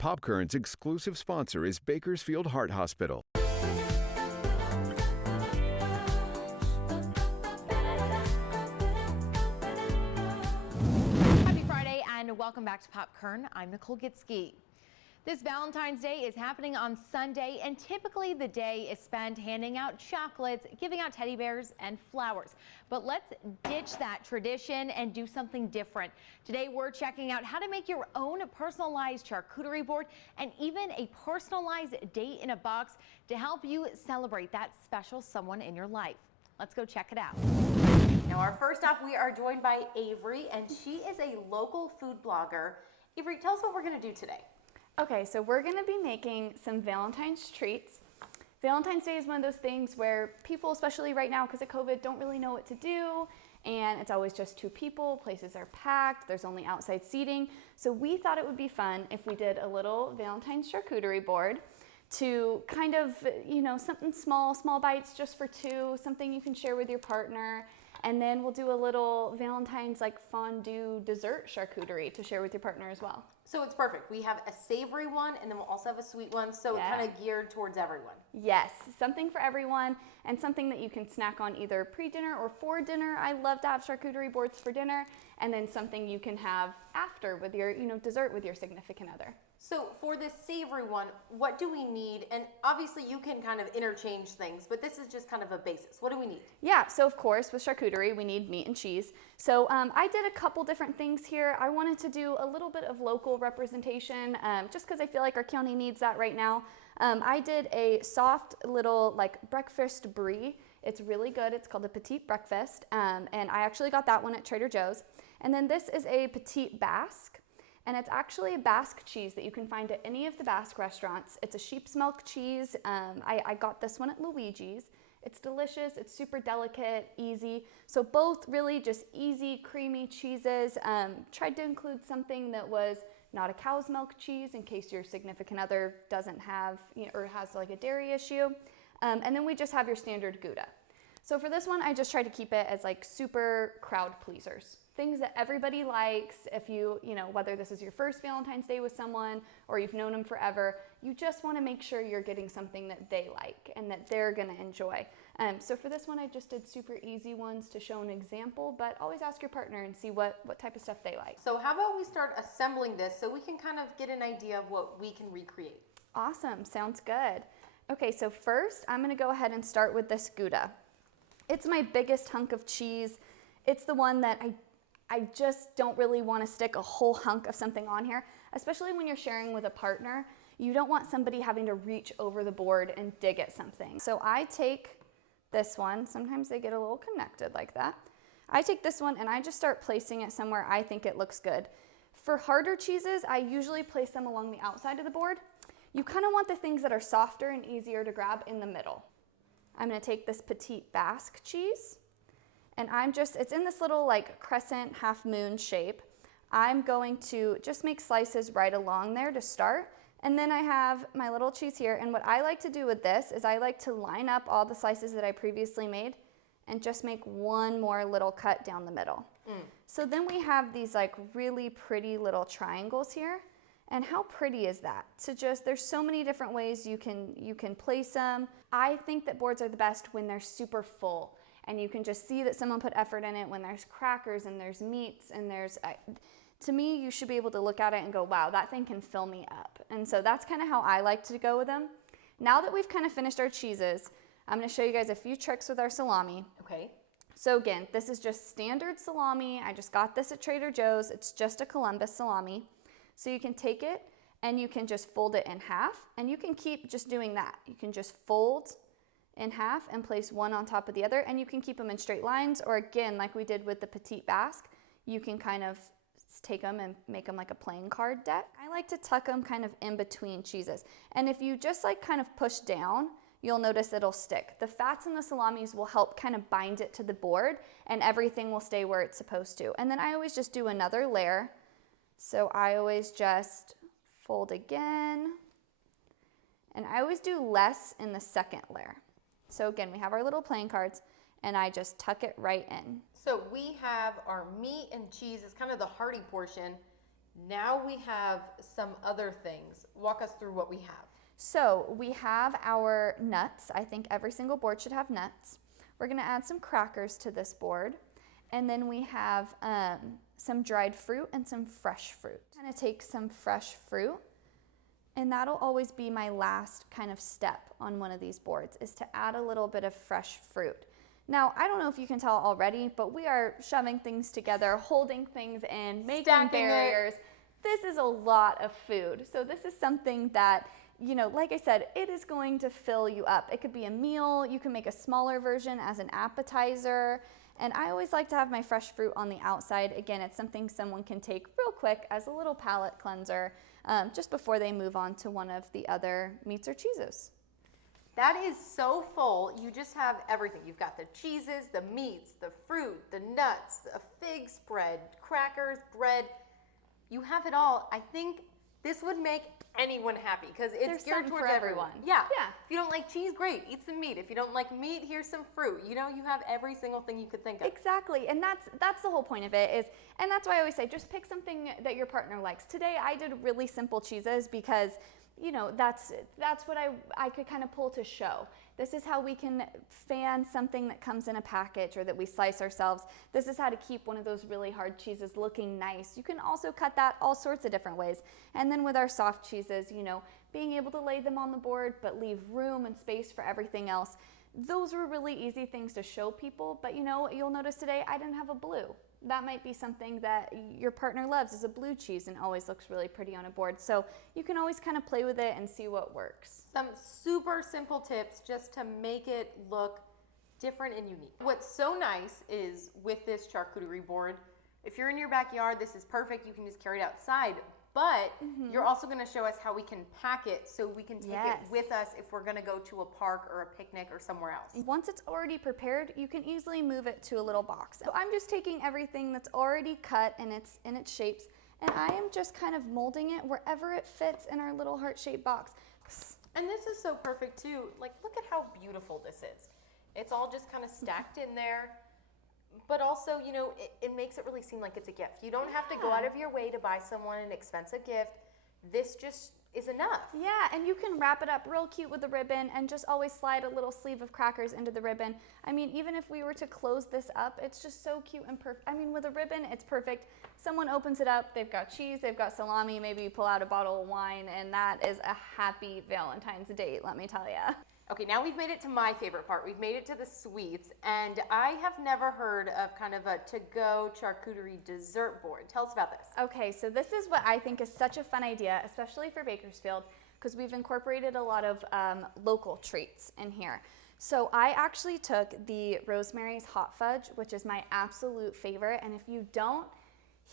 Popkern's exclusive sponsor is Bakersfield Heart Hospital. Happy Friday and welcome back to Kern. I'm Nicole Gitzke. This Valentine's Day is happening on Sunday, and typically the day is spent handing out chocolates, giving out teddy bears, and flowers. But let's ditch that tradition and do something different. Today we're checking out how to make your own personalized charcuterie board and even a personalized date in a box to help you celebrate that special someone in your life. Let's go check it out. Now, our first up, we are joined by Avery, and she is a local food blogger. Avery, tell us what we're going to do today. Okay, so we're going to be making some Valentine's treats. Valentine's Day is one of those things where people, especially right now because of COVID, don't really know what to do, and it's always just two people, places are packed, there's only outside seating. So we thought it would be fun if we did a little Valentine's charcuterie board to kind of, you know, something small bites just for two, something you can share with your partner. And then we'll do a little Valentine's like fondue dessert charcuterie to share with your partner as well. So it's perfect. We have a savory one and then we'll also have a sweet one. So it's kind of geared towards everyone. Yes, something for everyone and something that you can snack on either pre-dinner or for dinner. I love to have charcuterie boards for dinner, and then something you can have after with your, dessert with your significant other. So for this savory one, what do we need? And obviously you can kind of interchange things, but this is just kind of a basis. What do we need? Yeah, so of course with charcuterie, we need meat and cheese. So I did a couple different things here. I wanted to do a little bit of local representation just because I feel like our county needs that right now. I did a soft little like breakfast brie. It's really good. It's called a petite breakfast. And I actually got that one at Trader Joe's. And then this is a petite basque. And it's actually a Basque cheese that you can find at any of the Basque restaurants. It's a sheep's milk cheese. I got this one at Luigi's. It's delicious, it's super delicate, easy. So both really just easy, creamy cheeses. Tried to include something that was not a cow's milk cheese in case your significant other doesn't have, or has like a dairy issue. And then we just have your standard Gouda. So for this one, I just tried to keep it as like super crowd pleasers. Things that everybody likes. If whether this is your first Valentine's Day with someone or you've known them forever, you just want to make sure you're getting something that they like and that they're going to enjoy. So for this one, I just did super easy ones to show an example, but always ask your partner and see what type of stuff they like. So how about we start assembling this so we can kind of get an idea of what we can recreate. Awesome, sounds good. Okay, so first I'm going to go ahead and start with this Gouda. It's my biggest hunk of cheese. It's the one that I just don't really want to stick a whole hunk of something on here, especially when you're sharing with a partner. You don't want somebody having to reach over the board and dig at something. So I take this one. Sometimes they get a little connected like that. I take this one and I just start placing it somewhere I think it looks good. For harder cheeses, I usually place them along the outside of the board. You kind of want the things that are softer and easier to grab in the middle. I'm going to take this petite Basque cheese. And it's in this little like crescent half moon shape. I'm going to just make slices right along there to start. And then I have my little cheese here. And what I like to do with this is I like to line up all the slices that I previously made and just make one more little cut down the middle. So then we have these like really pretty little triangles here. And how pretty is that? There's so many different ways you can place them. I think that boards are the best when they're super full. And you can just see that someone put effort in it when there's crackers and there's meats and to me, you should be able to look at it and go, wow, that thing can fill me up. And so that's kind of how I like to go with them. Now that we've kind of finished our cheeses, I'm going to show you guys a few tricks with our salami. Okay. So again, this is just standard salami. I just got this at Trader Joe's. It's just a Columbus salami. So you can take it and you can just fold it in half, and you can keep just doing that. You can just fold in half and place one on top of the other, and you can keep them in straight lines, or again, like we did with the Petite Basque, you can kind of take them and make them like a playing card deck. I like to tuck them kind of in between cheeses. And if you just like kind of push down, you'll notice it'll stick. The fats in the salamis will help kind of bind it to the board, and everything will stay where it's supposed to. And then I always just do another layer. So I always just fold again, and I always do less in the second layer. So again, we have our little playing cards, and I just tuck it right in. So we have our meat and cheese as kind of the hearty portion, Now we have some other things. Walk us through what we have. So we have our nuts. I think every single board should have nuts. We're gonna add some crackers to this board. And then we have some dried fruit and some fresh fruit. I'm gonna take some fresh fruit, and that'll always be my last kind of step on one of these boards, is to add a little bit of fresh fruit. Now, I don't know if you can tell already, but we are shoving things together, holding things in, making Stacking barriers. This is a lot of food. So this is something that, you know, like I said, it is going to fill you up. It could be a meal. You can make a smaller version as an appetizer. And I always like to have my fresh fruit on the outside. Again, it's something someone can take real quick as a little palate cleanser just before they move on to one of the other meats or cheeses. That is so full. You just have everything. You've got the cheeses, the meats, the fruit, the nuts, a fig spread, crackers, bread. You have it all. I think this would make anyone happy because it's geared towards everyone. Yeah. If you don't like cheese, great. Eat some meat. If you don't like meat, here's some fruit. You know, you have every single thing you could think of. Exactly. And that's the whole point of it and that's why I always say, just pick something that your partner likes. Today I did really simple cheeses because, you know, that's what I could kind of pull to show. This is how we can fan something that comes in a package or that we slice ourselves. This is how to keep one of those really hard cheeses looking nice. You can also cut that all sorts of different ways. And then with our soft cheeses, you know, being able to lay them on the board but leave room and space for everything else. Those were really easy things to show people, but you know, you'll notice today I didn't have a blue. That might be something that your partner loves, is a blue cheese, and always looks really pretty on a board. So you can always kind of play with it and see what works. Some super simple tips just to make it look different and unique. What's so nice is with this charcuterie board, if you're in your backyard, this is perfect. You can just carry it outside. But you're also going to show us how we can pack it so we can take it with us if we're going to go to a park or a picnic or somewhere else. Once it's already prepared, you can easily move it to a little box. So I'm just taking everything that's already cut in its shapes, and I am just kind of molding it wherever it fits in our little heart-shaped box. And this is so perfect too. Like, look at how beautiful this is. It's all just kind of stacked in there. But also, you know, it makes it really seem like it's a gift. You don't have to go out of your way to buy someone an expensive gift. This just is enough. Yeah, and you can wrap it up real cute with a ribbon and just always slide a little sleeve of crackers into the ribbon. I mean, even if we were to close this up, it's just so cute and perfect. I mean, with a ribbon, it's perfect. Someone opens it up, they've got cheese, they've got salami, maybe you pull out a bottle of wine, and that is a happy Valentine's date, let me tell you. Okay, now we've made it to my favorite part. We've made it to the sweets, and I have never heard of kind of a to-go charcuterie dessert board. Tell us about this. Okay, so this is what I think is such a fun idea, especially for Bakersfield, because we've incorporated a lot of local treats in here. So I actually took the Rosemary's Hot Fudge, which is my absolute favorite, and if you don't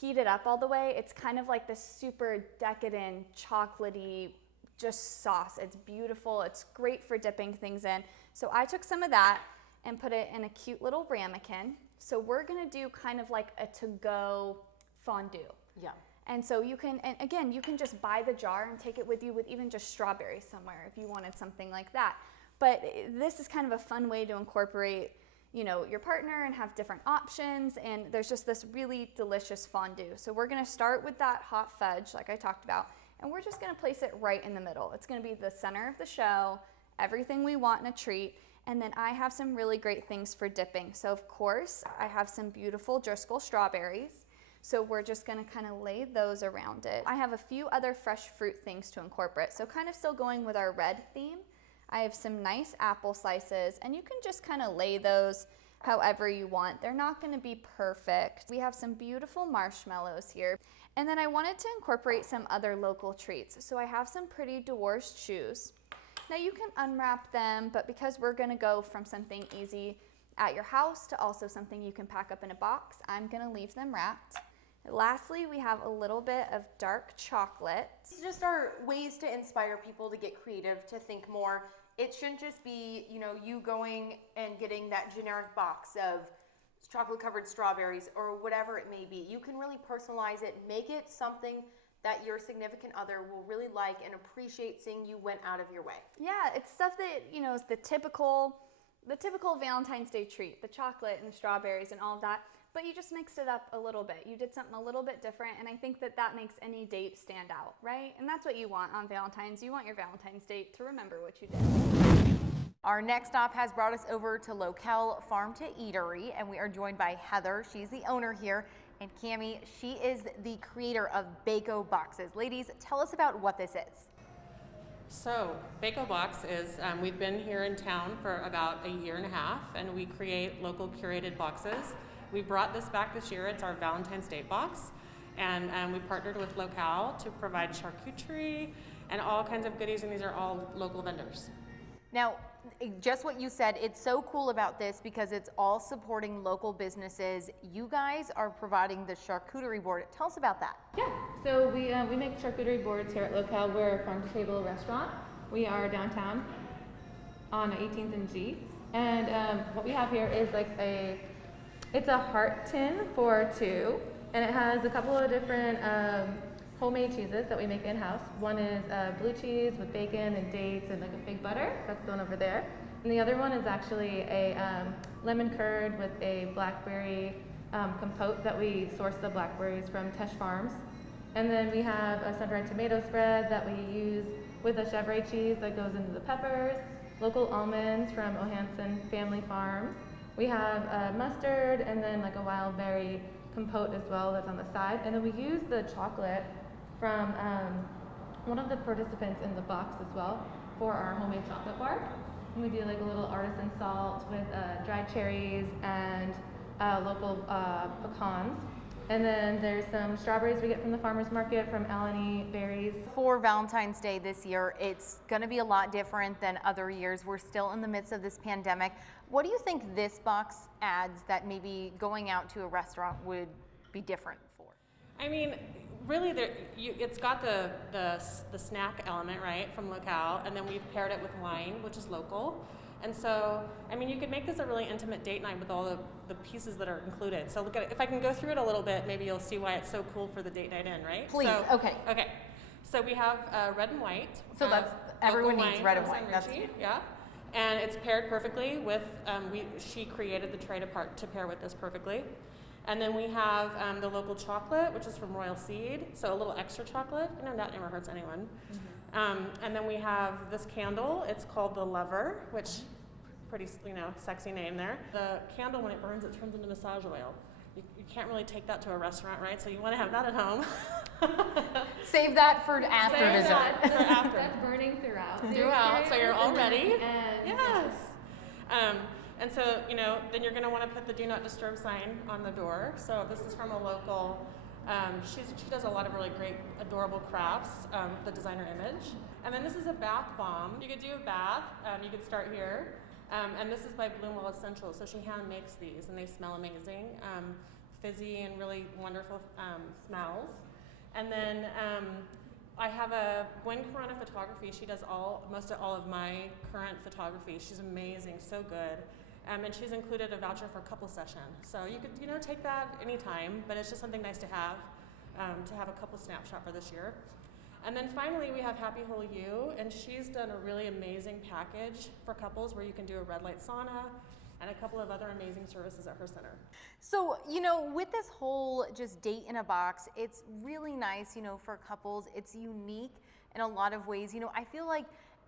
heat it up all the way, it's kind of like this super decadent, chocolatey, just sauce. It's beautiful. It's great for dipping things in. So I took some of that and put it in a cute little ramekin. So we're gonna do kind of like a to-go fondue. Yeah. And so you can, and again, you can just buy the jar and take it with you with even just strawberries somewhere if you wanted something like that. But this is kind of a fun way to incorporate, you know, your partner and have different options. And there's just this really delicious fondue. So we're gonna start with that hot fudge, like I talked about. And we're just gonna place it right in the middle. It's gonna be the center of the show, everything we want in a treat. And then I have some really great things for dipping. So of course, I have some beautiful Driscoll strawberries. So we're just gonna kind of lay those around it. I have a few other fresh fruit things to incorporate. So kind of still going with our red theme. I have some nice apple slices, and you can just kind of lay those however you want. They're not gonna be perfect. We have some beautiful marshmallows here. And then I wanted to incorporate some other local treats. So I have some pretty Dwarfs shoes. Now you can unwrap them, but because we're gonna go from something easy at your house to also something you can pack up in a box, I'm gonna leave them wrapped. Lastly, we have a little bit of dark chocolate. These just are ways to inspire people to get creative, to think more. It shouldn't just be, you know, you going and getting that generic box of chocolate covered strawberries or whatever it may be. You can really personalize it, make it something that your significant other will really like and appreciate, seeing you went out of your way. Yeah, it's stuff that, you know, is the typical Valentine's Day treat, the chocolate and the strawberries and all of that. but you just mixed it up a little bit. You did something a little bit different, and I think that that makes any date stand out, right? And that's what you want on Valentine's. You want your Valentine's date to remember what you did. Our next stop has brought us over to Locale Farm to Eatery, and we are joined by Heather. She's the owner here, and Cammie, she is the creator of BakoBoxes. Ladies, tell us about what this is. So, BakoBox is, we've been here in town for about a year and a half, and we create local curated boxes. We brought this back this year. It's our Valentine's Day box, and we partnered with Locale to provide charcuterie and all kinds of goodies, and these are all local vendors. Now, just what you said, it's so cool about this because it's all supporting local businesses. You guys are providing the charcuterie board. Tell us about that. Yeah, so we make charcuterie boards here at Locale. We're a farm-to-table restaurant. We are downtown on 18th and G. And what we have here is it's a heart tin for two, and it has a couple of different homemade cheeses that we make in-house. One is blue cheese with bacon and dates and like a fig butter. That's the one over there. And the other one is actually a lemon curd with a blackberry compote that we source the blackberries from Tesh Farms. And then we have a sun-dried tomato spread that we use with a chèvre cheese that goes into the peppers, local almonds from O'Hanson Family Farms. We have mustard and then like a wild berry compote as well that's on the side. And then we use the chocolate from one of the participants in the box as well for our homemade chocolate bar. And we do like a little artisan salt with dried cherries and local pecans. And then there's some strawberries we get from the farmer's market from Alani Berries. For Valentine's Day this year, it's going to be a lot different than other years. We're still in the midst of this pandemic. What do you think this box adds that maybe going out to a restaurant would be different for? I mean, really, it's got the snack element, right, from Locale, and then we've paired it with wine, which is local. And so, I mean, you could make this a really intimate date night with all the pieces that are included. So look at it. If I can go through it a little bit, maybe you'll see why it's so cool for the date night in, right? Please, so, okay. Okay, so we have red and white. So that's, everyone needs red and white. That's yeah. And it's paired perfectly with, she created the tray to pair with this perfectly. And then we have the local chocolate, which is from Royal Seed, so a little extra chocolate. You know, that never hurts anyone. Mm-hmm. And then we have this candle. It's called the Lover, which pretty, sexy name there. The candle, when it burns, it turns into massage oil. You can't really take that to a restaurant, right? So you want to have that at home. Save that for after Save dessert. That for after. That's burning throughout. So you're all ready. And yes. And so, then you're going to want to put the Do Not Disturb sign on the door. So this is from a local, she does a lot of really great, adorable crafts, the designer image. And then this is a bath bomb. You could do a bath, you could start here. And this is by Bloomwell Essentials. So she hand makes these, and they smell amazing, fizzy and really wonderful smells. And then I have Gwen Corona Photography. She does most of my current photography. She's amazing, so good. And she's included a voucher for a couple session. So you could, take that anytime, but it's just something nice to have a couple snapshot for this year. And then finally, we have Happy Hole You, and she's done a really amazing package for couples where you can do a red light sauna and a couple of other amazing services at her center. So, with this whole just date in a box, it's really nice, for couples. It's unique in a lot of ways. I feel like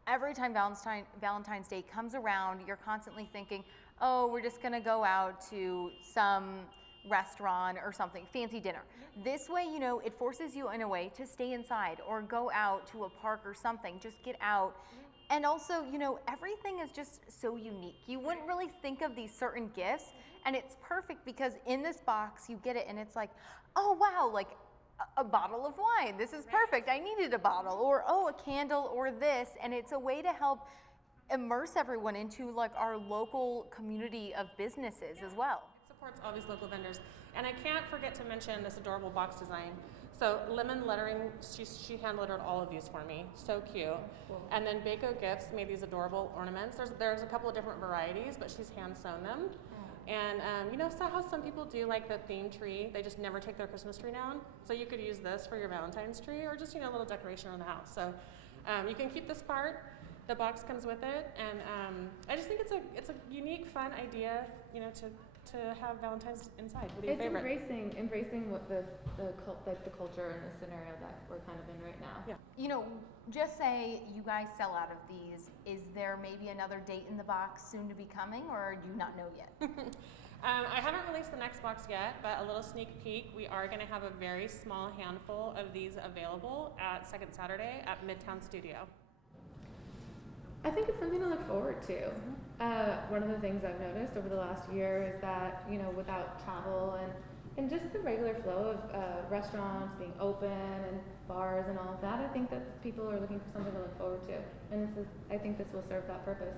every time Valentine's Day comes around, you're constantly thinking, oh, we're just gonna go out to some restaurant or something, fancy dinner. This way, it forces you in a way to stay inside or go out to a park or something, just get out. And also, everything is just so unique. You wouldn't really think of these certain gifts, and it's perfect because in this box, you get it and it's like, oh wow, like a bottle of wine. This is perfect. I needed a bottle, or oh, a candle, or this. And it's a way to help immerse everyone into like our local community of businesses as well. Supports all these local vendors. And I can't forget to mention this adorable box design. So lemon lettering, she hand lettered all of these for me. So cute. Cool. And then Bako Gifts made these adorable ornaments. There's a couple of different varieties, but she's hand sewn them. And so how some people do like the theme tree, they just never take their Christmas tree down. So you could use this for your Valentine's tree or just, a little decoration around the house. So you can keep this part. The box comes with it. And I just think it's a unique, fun idea, to to have Valentine's inside? What are your It's favorite? embracing what the culture and the scenario that we're kind of in right now. Yeah. You know, just say you guys sell out of these. Is there maybe another date in the box soon to be coming, or do you not know yet? I haven't released the next box yet, but a little sneak peek. We are going to have a very small handful of these available at Second Saturday at Midtown Studio. I think it's something to look forward to. One of the things I've noticed over the last year is that, you know, without travel and just the regular flow of restaurants being open and bars and all of that, I think that people are looking for something to look forward to. And I think this will serve that purpose.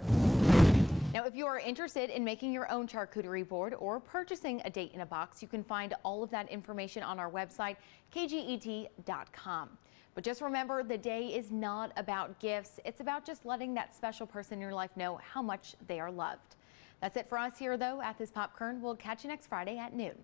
Now, if you are interested in making your own charcuterie board or purchasing a date in a box, you can find all of that information on our website, kget.com. But just remember, the day is not about gifts. It's about just letting that special person in your life know how much they are loved. That's it for us here, though, at this Pop Kern. We'll catch you next Friday at noon.